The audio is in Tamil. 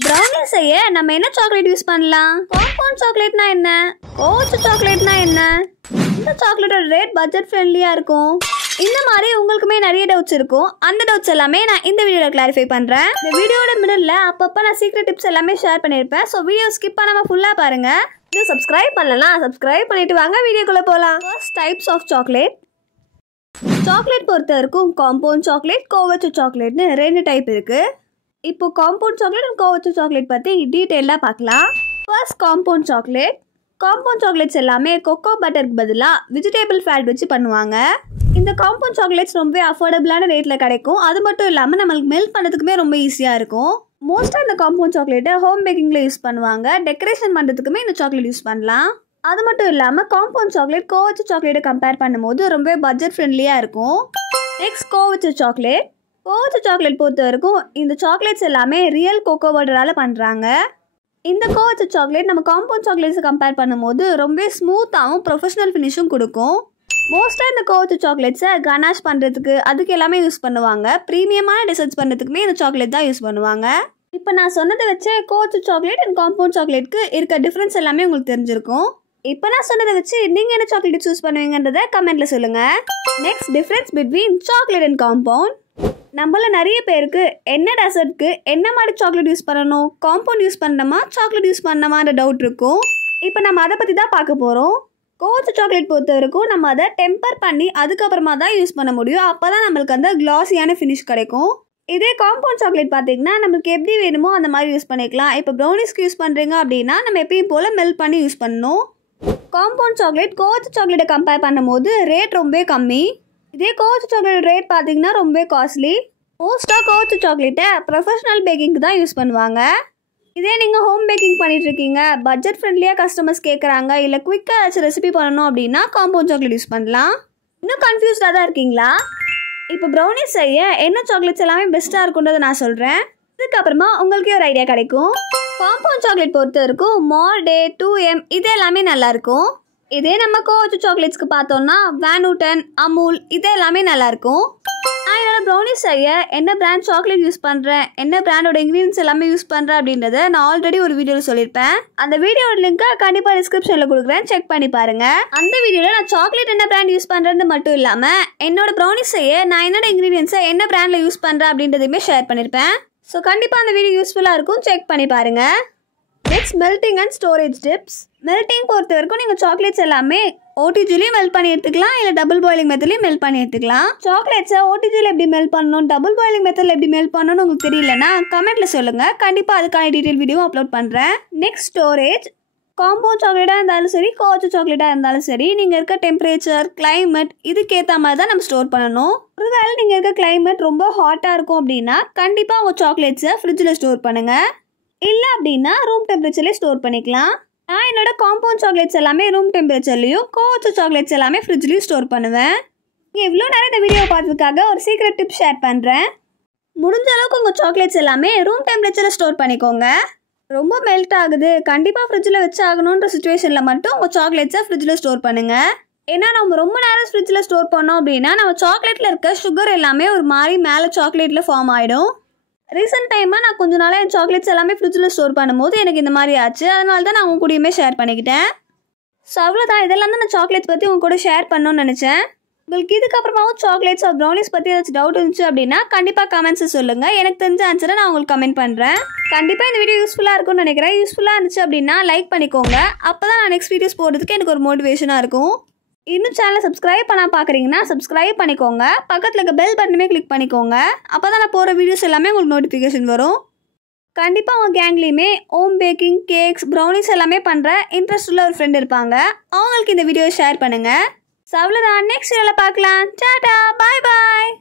ப்ரௌனி செய்ய நம்ம என்ன சாக்லேட் யூஸ் பண்ணலாம்? காம்பவுண்ட் சாக்லேட்னா என்ன? கோவச்ச சாக்லேட்னா என்ன? இந்த சாக்லேட்டோட ரேட் பட்ஜெட் ஃப்ரெண்ட்லியாக இருக்கும். இந்த மாதிரி உங்களுக்குமே நிறைய டவுட்ஸ் இருக்கும். அந்த டவுட்ஸ் எல்லாமே நான் இந்த வீடியோவில் கிளாரிஃபை பண்ணுறேன். இந்த வீடியோட மிடில் அப்பப்போ நான் சீக்ரெட் டிப்ஸ் எல்லாமே ஷேர் பண்ணியிருப்பேன். ஸோ வீடியோ ஸ்கிப் பண்ணாமல் ஃபுல்லாக பாருங்கள். இது சப்ஸ்கிரைப் பண்ணலாம், சப்ஸ்கிரைப் பண்ணிட்டு வாங்க வீடியோக்குள்ளே போகலாம். First types of chocolate. Chocolate பொறுத்த வரைக்கும் காம்பவுண்ட் சாக்லேட், கோவச்ச சாக்லேட்னு 2 டைப் இருக்குது. இப்போ காம்பவுண்ட் சாக்லேட் அண்ட் கோவச்ச சாக்லேட் பற்றி டீட்டெயிலாக பார்க்கலாம். First compound chocolate. Compound chocolates எல்லாமே கொக்கோ பட்டருக்கு பதிலாக வெஜிடேபிள் ஃபேட் வச்சு பண்ணுவாங்க. இந்த காம்பவுண்ட் சாக்லேட்ஸ் ரொம்ப அஃபோர்டபுளான ரேட்டில் கிடைக்கும். அது மட்டும் இல்லாமல் நம்மளுக்கு மெல்ட் பண்ணுறதுக்குமே ரொம்ப ஈஸியாக இருக்கும். மோஸ்ட்டாக இந்த காம்பவுண்ட் சாக்லேட்டை ஹோம் பேக்கிங்கில் யூஸ் பண்ணுவாங்க. டெக்கரேஷன் பண்ணுறதுக்குமே இந்த சாக்லேட் யூஸ் பண்ணலாம். அது மட்டும் இல்லாமல் காம்பவுண்ட் சாக்லேட் கோவச்ச சாக்லேட்டை கம்பேர் பண்ணும்போது ரொம்ப பட்ஜெட் ஃப்ரெண்ட்லியாக இருக்கும். நெக்ஸ்ட் கோவச்ச சாக்லேட். கோவச்ச சாக்லேட் பொறுத்த வரைக்கும் இந்த சாக்லேட்ஸ் எல்லாமே ரியல் கோகோ பட்டரால் பண்ணுறாங்க. இந்த கோவச்ச சாக்லேட் நம்ம காம்பவுண்ட் சாக்லேட்ஸை கம்பேர் பண்ணும்போது ரொம்ப ஸ்மூத்தாகவும் ப்ரொஃபஷனல் ஃபினிஷும் கொடுக்கும். மோஸ்ட்டாக இந்த கோவச்ச சாக்லேட்ஸை கனாஷ் பண்ணுறதுக்கு அதுக்கு எல்லாமே யூஸ் பண்ணுவாங்க. ப்ரீமியமான டெசர்ட்ஸ் பண்ணுறதுக்குமே இந்த சாக்லேட் தான் யூஸ் பண்ணுவாங்க. இப்போ நான் சொன்னதை வச்சு கோவச்ச சாக்லேட் அண்ட் காம்பவுண்ட் சாக்லேட்க்கு இருக்க டிஃப்ரென்ஸ் எல்லாமே உங்களுக்கு தெரிஞ்சிருக்கும். இப்போ நான் சொன்னதை வச்சு நீங்கள் என்ன சாக்லேட் சூஸ் பண்ணுவீங்கன்றதை கமெண்ட்டில் சொல்லுங்கள். Next difference between chocolate and compound. நம்மள நிறைய பேருக்கு என்ன டெசர்ட்க்கு என்ன மாதிரி சாக்லேட் யூஸ் பண்ணணும், காம்பவுண்ட் யூஸ் பண்ணணுமா சாக்லேட் யூஸ் பண்ணணுமான்ற டவுட் இருக்கும். இப்போ நம்ம அதை பற்றி தான் பார்க்க போகிறோம். கோவச்ச சாக்லேட் பொறுத்த வரைக்கும் நம்ம அதை டெம்பர் பண்ணி அதுக்கப்புறமா தான் யூஸ் பண்ண முடியும். அப்போ தான் நம்மளுக்கு அந்த கிளாஸியான ஃபினிஷ் கிடைக்கும். இதே காம்பவுண்ட் சாக்லேட் பார்த்தீங்கன்னா நம்மளுக்கு எப்படி வேணுமோ அந்த மாதிரி யூஸ் பண்ணிக்கலாம். இப்போ ப்ரௌனிஸ்க்கு யூஸ் பண்ணுறீங்க அப்படின்னா நம்ம எப்பயும் போல் மெல்ட் பண்ணி யூஸ் பண்ணணும். காம்பவுண்ட் சாக்லேட் கோவச்ச சாக்லேட்டை கம்பேர் பண்ணும்போது ரேட் ரொம்ப கம்மி. இதே கோவச்ச சாக்லேட் ரேட் பார்த்தீங்கன்னா ரொம்ப காஸ்ட்லி. மோஸ்ட்டாக கோவச்ச சாக்லேட்டை ப்ரொஃபஷனல் பேக்கிங்க்கு தான் யூஸ் பண்ணுவாங்க. இதே நீங்கள் ஹோம் பேக்கிங் பண்ணிகிட்ருக்கீங்க, பட்ஜெட் ஃப்ரெண்ட்லியாக கஸ்டமர்ஸ் கேட்குறாங்க, இல்லை குயிக்காக ஏதாச்சும் ரெசிபி பண்ணணும் அப்படின்னா காம்பவுண்ட் சாக்லேட் யூஸ் பண்ணலாம். இன்னும் கன்ஃபியூஸ்டாக தான் இருக்கீங்களா? இப்போ ப்ரௌனி செய்ய என்ன சாக்லேட்ஸ் எல்லாமே பெஸ்ட்டாக இருக்குன்றதை நான் சொல்கிறேன். இதுக்கப்புறமா உங்களுக்கே ஒரு ஐடியா கிடைக்கும். காம்பவுண்ட் சாக்லேட் பொறுத்த வரைக்கும் மார்டே 2M இது எல்லாமே நல்லாயிருக்கும். இதே நம்ம கோவச்ச சாக்லேட்ஸ்க்கு பார்த்தோம்னா வேனூட்டன், அமுல் இது எல்லாமே நல்லாயிருக்கும். நான் என்னோட ப்ரௌனி செய்ய என்ன பிராண்ட் சாக்லேட் யூஸ் பண்ணுறேன், என்ன பிராண்டோட இன்க்ரீடியன்ஸ் எல்லாமே யூஸ் பண்ணுறேன் அப்படின்றத நான் ஆல்ரெடி ஒரு வீடியோவில் சொல்லியிருப்பேன். அந்த வீடியோட லிங்க்கை கண்டிப்பாக டிஸ்கிரிப்ஷனில் கொடுக்குறேன், செக் பண்ணி பாருங்கள். அந்த வீடியோவில் நான் சாக்லேட் என்ன பிராண்ட் யூஸ் பண்ணுறது மட்டும் இல்லாமல் என்னோட ப்ரௌனி செய்ய நான் என்னோட இன்க்ரீடியன்ஸை என்ன பிராண்டில் யூஸ் பண்ணுறேன் அப்படின்றதையுமே ஷேர் பண்ணியிருப்பேன். ஸோ கண்டிப்பாக அந்த வீடியோ யூஸ்ஃபுல்லாக இருக்கும், செக் பண்ணி பாருங்கள். Next melting and storage tips. Melting பொறுத்த வரைக்கும் நீங்கள் சாக்லேட்ஸ் எல்லாமே ஓடிஜிலையும் மெல்ட் பண்ணி எடுத்துக்கலாம், இல்லை டபுள் பாயிலிங் மெத்தட்லையும் மெல்ட் பண்ணி எடுத்துக்கலாம். சாக்லேட்ஸை ஓடிஜியில் எப்படி மெல்ட் பண்ணணும், டபுள் பாயிலிங் மெத்தடில் எப்படி மெல்ட் பண்ணணும்னு உங்களுக்கு தெரியலன்னா கமெண்ட்டில் சொல்லுங்கள். கண்டிப்பாக அதுக்கான டீட்டெயில் வீடியோ அப்லோட் பண்ணுறேன். Next storage. காம்பவுண்ட் சாக்லேட்டாக இருந்தாலும் சரி, கோவச்ச சாக்லேட்டாக இருந்தாலும் சரி, நீங்கள் இருக்க டெம்பரேச்சர், கிளைமேட் இதுக்கேற்ற மாதிரி தான் நம்ம ஸ்டோர் பண்ணணும். ஒருவேளை நீங்கள் இருக்க கிளைமேட் ரொம்ப ஹாட்டாக இருக்கும் அப்படின்னா கண்டிப்பாக உங்கள் சாக்லேட்ஸை ஃப்ரிட்ஜில் ஸ்டோர் பண்ணுங்கள். இல்லை அப்படின்னா ரூம் டெம்பரேச்சர்லேயே ஸ்டோர் பண்ணிக்கலாம். நான் என்னோட காம்பவுண்ட் சாக்லேட்ஸ் எல்லாமே ரூம் டெம்பரேச்சர்லையும், கோவச்ச சாக்லேட்ஸ் எல்லாமே ஃப்ரிட்ஜ்லையும் ஸ்டோர் பண்ணுவேன். நீங்கள் இவ்வளோ நேரம் இந்த வீடியோ பார்த்ததுக்காக ஒரு சீக்ரெட் டிப் ஷேர் பண்ணுறேன். முடிஞ்ச அளவுக்கு உங்கள் சாக்லேட்ஸ் எல்லாமே ரூம் டெம்பரேச்சரில் ஸ்டோர் பண்ணிக்கோங்க. ரொம்ப மெல்ட் ஆகுது, கண்டிப்பாக ஃப்ரிட்ஜில் வச்சு ஆகணுன்ற சுச்சுவேஷனில் மட்டும் உங்கள் சாக்லேட்ஸை ஃப்ரிட்ஜில் ஸ்டோர் பண்ணுங்கள். ஏன்னா நம்ம ரொம்ப நேரம் ஃப்ரிட்ஜில் ஸ்டோர் பண்ணோம் அப்படின்னா நம்ம சாக்லேட்டில் இருக்க சுகர் எல்லாமே ஒரு மாதிரி மேலே சாக்லேட்டில் ஃபார்ம் ஆகிடும். ரீசெண்ட் டைமாக நான் கொஞ்ச நாளாக என் சாக்லேட்ஸ் எல்லாமே ஃப்ரிட்ஜில் ஸ்டோர் பண்ணும்போது எனக்கு இந்த மாதிரி ஆச்சு. அதனால தான் நான் உங்க கூடயுமே ஷேர் பண்ணிக்கிட்டேன். ஸோ அவ்வளோதான், இதெல்லாம் தான் நான் சாக்லேட்ஸ் பற்றி உங்க கூட ஷேர் பண்ணணும்னு நினச்சேன். உங்களுக்கு இதுக்கப்புறமாவும் சாக்லேட்ஸ் ஆர் ப்ரௌனிஸ் பற்றி ஏதாச்சும் டவுட் இருந்துச்சு அப்படின்னா கண்டிப்பாக கமெண்ட்ஸை சொல்லுங்கள். எனக்கு தெரிஞ்ச ஆன்சரை நான் உங்களுக்கு கமெண்ட் பண்ணுறேன். கண்டிப்பாக இந்த வீடியோ யூஸ்ஃபுல்லாக இருக்கும்னு நினைக்கிறேன். யூஸ்ஃபுல்லாக இருந்துச்சு அப்படின்னா லைக் பண்ணிக்கோங்க. அப்போ தான் நான் நெக்ஸ்ட் வீடியோஸ் போடுறதுக்கு எனக்கு ஒரு மோட்டிவேஷனாக இருக்கும். இன்னும் சேனலை சப்ஸ்கிரைப் பண்ணால் பார்க்குறீங்கன்னா சப்ஸ்கிரைப் பண்ணிக்கோங்க. பக்கத்தில் இருக்க பெல் பட்டனுமே கிளிக் பண்ணிக்கோங்க. அப்போ தான் நான் போகிற வீடியோஸ் எல்லாமே உங்களுக்கு நோட்டிஃபிகேஷன் வரும். கண்டிப்பாக உங்கள் கேங்லேயுமே ஹோம் பேக்கிங், கேக்ஸ், ப்ரௌனிஸ் எல்லாமே பண்ணுற இன்ட்ரெஸ்ட் உள்ள ஒரு ஃப்ரெண்ட் இருப்பாங்க. அவங்களுக்கு இந்த வீடியோ ஷேர் பண்ணுங்கள். ஸோ அவ்வளோதான், நெக்ஸ்ட் வீடியோவில் பார்க்கலாம். டாடா, பாய் பாய்.